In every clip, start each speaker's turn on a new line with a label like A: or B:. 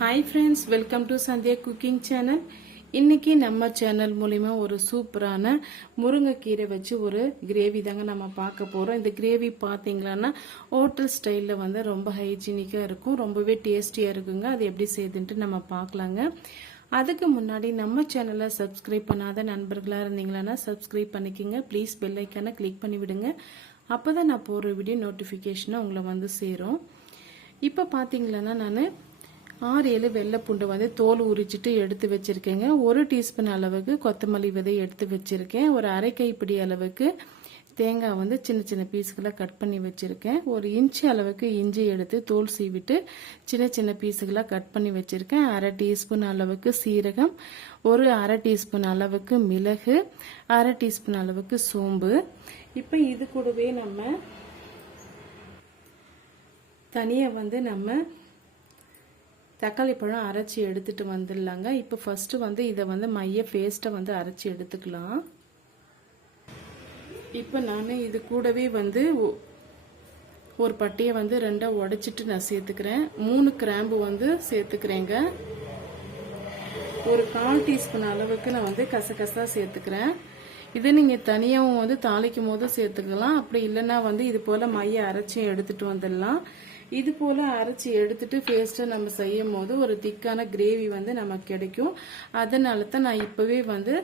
A: Hi friends welcome to Sandhya cooking channel இன்னைக்கு நம்ம channel மூலிமா ஒரு சூப்பரான முருங்கைக்கீரை வச்சு ஒரு கிரேவி தாங்க நம்ம பார்க்க போகிறோம் இந்த கிரேவி பார்த்தீங்களான்னா ஹோட்டல் ஸ்டைலில் வந்து ரொம்ப ஹைஜீனிக்காக இருக்கும் ரொம்பவே டேஸ்டியாக இருக்குங்க. அது எப்படி செய்யுதுன்ட்டு நம்ம பார்க்கலாங்க. அதுக்கு முன்னாடி நம்ம சேனலை சப்ஸ்கிரைப் பண்ணாத நண்பர்களாக இருந்தீங்களான்னா சப்ஸ்கிரைப் பண்ணிக்கோங்க. ப்ளீஸ் பெல்லைக்கான கிளிக் பண்ணிவிடுங்க அப்போ தான் நான் போகிற வீடியோ நோட்டிஃபிகேஷனை உங்களை வந்து சேரும். இப்போ பார்த்தீங்களன்னா நான் ஆறு ஏழு வெள்ளை பூண்டு வந்து தோல் உரிச்சிட்டு எடுத்து வச்சுருக்கேங்க. ஒரு டீஸ்பூன் அளவுக்கு கொத்தமல்லி விதை எடுத்து வச்சுருக்கேன். ஒரு அரை கைப்பிடி அளவுக்கு தேங்காய் வந்து சின்ன சின்ன பீஸுகளை கட் பண்ணி வச்சுருக்கேன். ஒரு இன்ச்சு அளவுக்கு இஞ்சி எடுத்து தோல் சீவிட்டு சின்ன சின்ன பீஸுகளாக கட் பண்ணி வச்சுருக்கேன். அரை டீஸ்பூன் அளவுக்கு சீரகம் ஒரு அரை டீஸ்பூன் அளவுக்கு மிளகு அரை டீஸ்பூன் அளவுக்கு சோம்பு. இப்போ இது கூடவே நம்ம தனியாக வந்து நம்ம தக்காளி பழம் அரைச்சி எடுத்துட்டு வந்துடலாங்க. இப்போ ஃபர்ஸ்ட் வந்து இதை வந்து மைய பேஸ்ட்டை வந்து அரைச்சி எடுத்துக்கலாம். இப்போ நான் இது கூடவே வந்து ஒ- ஒரு பட்டியை வந்து ரெண்டாக உடைச்சிட்டு நான் சேர்த்துக்கிறேன். மூணு கிராம்பு வந்து சேர்த்துக்கிறேங்க. ஒரு கால் டீஸ்பூன் அளவுக்கு நான் வந்து கசகசா சேர்த்துக்கிறேன். இதை நீங்கள் தனியாகவும் வந்து தாளிக்கும் போதும் சேர்த்துக்கலாம். அப்படி இல்லைன்னா வந்து இது போல் மைய அரைச்சியும் எடுத்துகிட்டு வந்துடலாம். இது போல் அரைச்சி எடுத்துட்டு பேஸ்ட்டை நம்ம செய்யும் போது ஒரு திக்கான கிரேவி வந்து நமக்கு கிடைக்கும். அதனால தான் நான் இப்போவே வந்து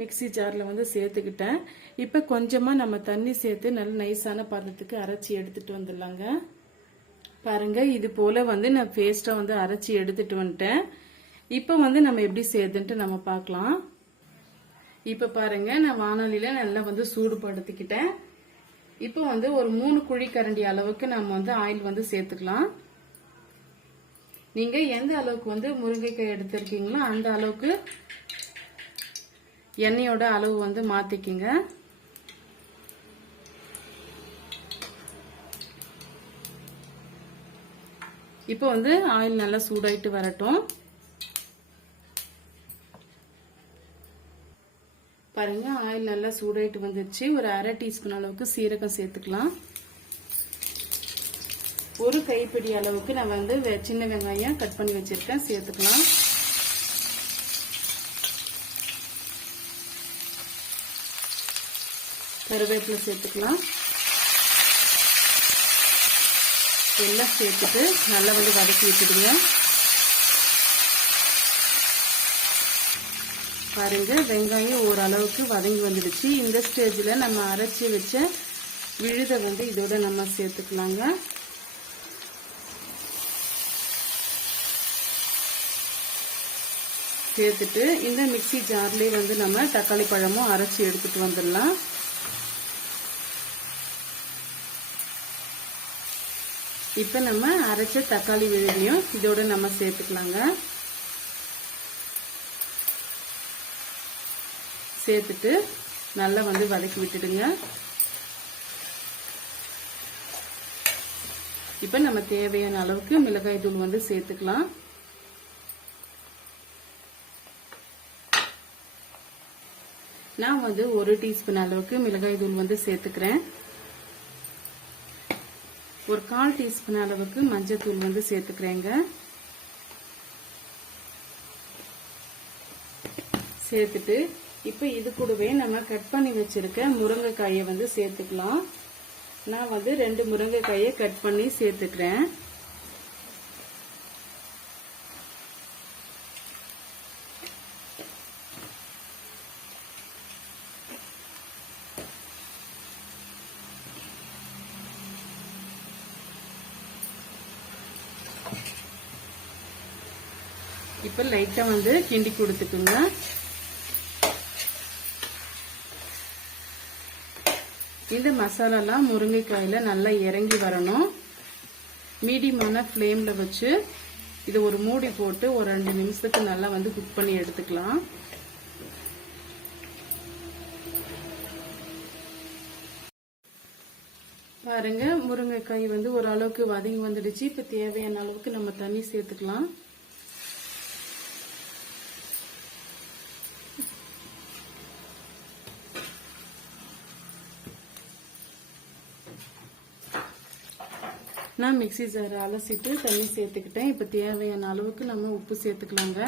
A: மிக்ஸி ஜாரில் வந்து சேர்த்துக்கிட்டேன். இப்போ கொஞ்சமாக நம்ம தண்ணி சேர்த்து நல்ல நைஸான பதத்துக்கு அரைச்சி எடுத்துட்டு வந்துடலாங்க. பாருங்க இது போல வந்து நான் பேஸ்ட்டை வந்து அரைச்சி எடுத்துட்டு வந்துட்டேன். இப்போ வந்து நம்ம எப்படி செய்யுதுன்ட்டு நம்ம பார்க்கலாம். இப்போ பாருங்க நான் வானொலியில நல்லா வந்து சூடுபடுத்திக்கிட்டேன். இப்போ வந்து ஒரு மூணு குழி கரண்டி அளவுக்கு நம்ம வந்து ஆயில் வந்து சேர்த்துக்கலாம். நீங்க எந்த அளவுக்கு வந்து முருங்கைக்காய் எடுத்திருக்கீங்களோ அந்த அளவுக்கு எண்ணெயோட அளவு வந்து மாத்திக்கிங்க. இப்போ வந்து ஆயில் நல்லா சூடாயிட்டு வரட்டும். பாருங்க ஆயில் நல்லா சூடாயிட்டு வந்துருச்சு. ஒரு அரை டீஸ்பூன் அளவுக்கு சீரகம் சேர்த்துக்கலாம். ஒரு கைப்பிடி அளவுக்கு நான் வந்து சின்ன வெங்காயம் கட் பண்ணி வச்சிருக்கேன் சேர்த்துக்கலாம். கருவேப்பிலை சேர்த்துக்கலாம். எல்லாம் சேர்த்துட்டு நல்லா வந்து வதக்கி விட்டுடுங்க. பாருங்க. வெங்காயம் ஓரளவுக்கு வதங்கி வந்துடுச்சு. இந்த ஸ்டேஜில் நம்ம அரைச்சி வச்ச விழுதை வந்து இதோட நம்ம சேர்த்துக்கலாங்க. சேர்த்துட்டு இந்த மிக்ஸி ஜார்லேயே வந்து நம்ம தக்காளி பழமும் அரைச்சி எடுத்துட்டு வந்துடலாம். இப்போ நம்ம அரைச்ச தக்காளி விழுதையும் இதோட நம்ம சேர்த்துக்கலாங்க. சேர்த்துட்டு நல்லா வந்து வதக்கி விட்டுடுங்க. இப்போ நம்ம தேவையான அளவுக்கு மிளகாய் தூள் வந்து சேர்த்துக்கலாம். நான் வந்து ஒரு டீஸ்பூன் அளவுக்கு மிளகாய் தூள் வந்து சேர்த்துக்கிறேன். ஒரு கால் டீஸ்பூன் அளவுக்கு மஞ்சத்தூள் வந்து சேர்த்துக்கிறேங்க. சேர்த்துட்டு இப்போ இது கூடவே நம்ம கட் பண்ணி வச்சிருக்க முருங்கைக்காயை வந்து சேர்த்துக்கலாம். நான் வந்து ரெண்டு முருங்கைக்காயை கட் பண்ணி சேர்த்துக்கிறேன். இப்போ லைட்டாக வந்து கிண்டி கொடுத்துக்குங்க. இந்த மசாலாலாம் முருங்கைக்காயில் நல்லா இறங்கி வரணும். மீடியமான ஃப்ளேமில் வச்சு இது ஒரு மூடி போட்டு ஒரு ரெண்டு நிமிஷத்துக்கு நல்லா வந்து குக் பண்ணி எடுத்துக்கலாம். பாருங்க முருங்கைக்காய் வந்து ஓரளவுக்கு வதங்கி வந்துடுச்சு. இப்போ தேவையான அளவுக்கு நம்ம தண்ணி சேர்த்துக்கலாம். நான் மிக்ஸி ஜாரை அலசிட்டு தண்ணி சேர்த்துக்கிட்டேன். இப்போ தேவையான அளவுக்கு நம்ம உப்பு சேர்த்துக்கலாங்க.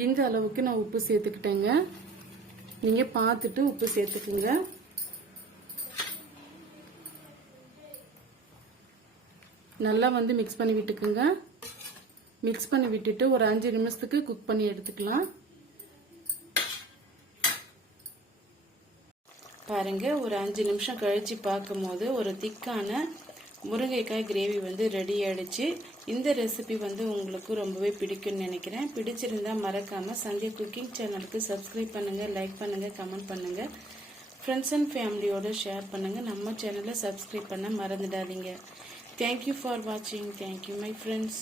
A: இந்த அளவுக்கு நான் உப்பு சேர்த்துக்கிட்டேங்க. நீங்க பார்த்துட்டு உப்பு சேர்த்துக்குங்க. நல்லா வந்து மிக்ஸ் பண்ணி விட்டுக்குங்க. மிக்ஸ் பண்ணி விட்டுட்டு ஒரு அஞ்சு நிமிஷத்துக்கு குக் பண்ணி எடுத்துக்கலாம். பாருங்க ஒரு அஞ்சு நிமிஷம் கழிச்சு பார்க்கும்போது ஒரு திக்கான முருங்கைக்காய் கிரேவி வந்து ரெடி ஆயிடுச்சு. இந்த ரெசிபி வந்து உங்களுக்கு ரொம்பவே பிடிக்கும்னு நினைக்கிறேன். பிடிச்சிருந்தா மறக்காமல் சந்தியா குக்கிங் சேனலுக்கு சப்ஸ்கிரைப் பண்ணுங்கள் லைக் பண்ணுங்கள் கமெண்ட் பண்ணுங்கள் ஃப்ரெண்ட்ஸ் அண்ட் ஃபேமிலியோடு ஷேர் பண்ணுங்கள் நம்ம சேனலை சப்ஸ்கிரைப் பண்ண மறந்துடாதீங்க. தேங்க்யூ ஃபார் வாட்சிங் தேங்க்யூ மை ஃப்ரெண்ட்ஸ்